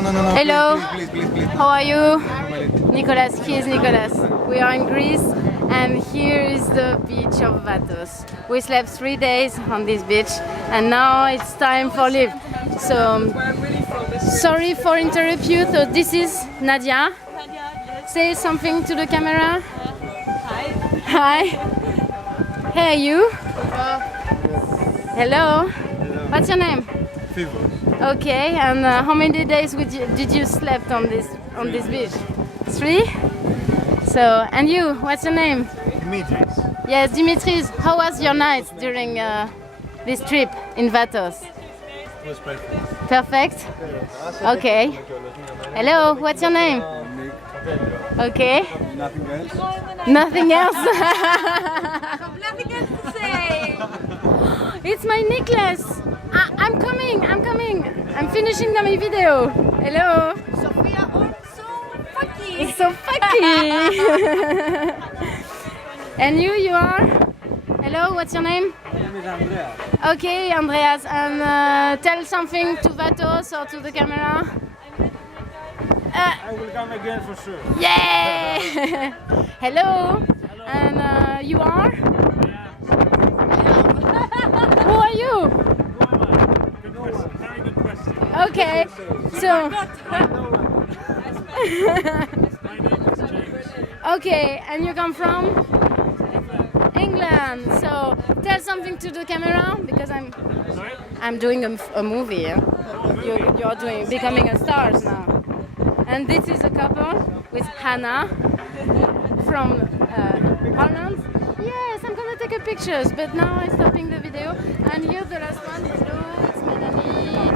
no. Hello. Please. How are you? Nicolas, here's Nicolas. We are in Greece and here is the beach of Vatos. We slept 3 days on this beach and now it's time for leave. So, sorry for interrupt you. So this is Nadia. Say something to the camera. Hi. Hey, you? Hello. What's your name? Okay, and how many days did you slept on this beach? 3? So, and you? What's your name? Dimitris. Yes, Dimitris. How was your night during this trip in Vatos? It was perfect. Perfect. Okay. Hello. What's your name? Okay. Nothing else? Nothing else. Nothing else to say. It's my necklace. I'm coming. I'm finishing my video. Hello. Sophia also funky. It's so funky. And you are? Hello, what's your name? My name is Andrea. Okay, Andreas. And tell something to Vatos or to the camera. I will come again for sure. Yeah! Hello. And you are? Who are you? Very good question. Okay, so. My name is James. Okay, and you come from? England. So tell something to the camera because I'm doing a movie. Yeah? You're becoming a star now. And this is a couple with Hannah from Holland. Yes, I'm gonna take a pictures, but now I'm stopping the video. And here's the last one. Hello, it's Melanie.